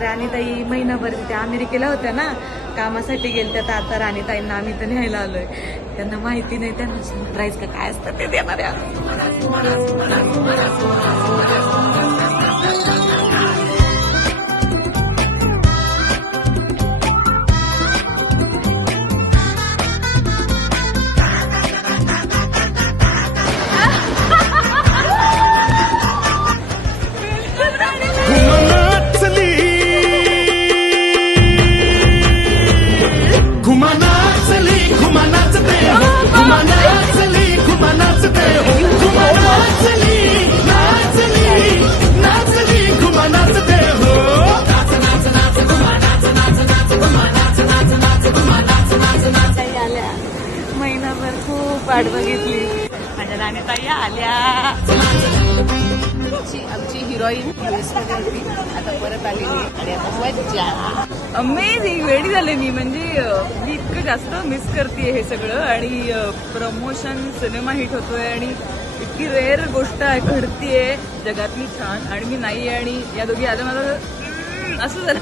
राणीताई महिनाभर तिथे अमेरिकेला होत्या ना कामासाठी गेल्या तर आता राणीताईंना आम्ही तर न्यायला आलोय. त्यांना माहिती नाही त्यांना सरप्राईज का काय असतं ते देणार आहे. महिनाभर खूप वाट बघितली माझ्या राणीताई आल्या. आमची हिरोईन यूएसमध्ये होती. आता परत आलेली आणि आता मज्जा. अमेझिंग वेळी झाले मी. म्हणजे मी इतकं जास्त मिस करते हे सगळं. आणि प्रमोशन सिनेमा हिट होतोय. आणि इतकी रेअर गोष्ट आहे घडतीये. जगातली छान. आणि मी नाही आणि या दोघी आल्या मला. असं झालं.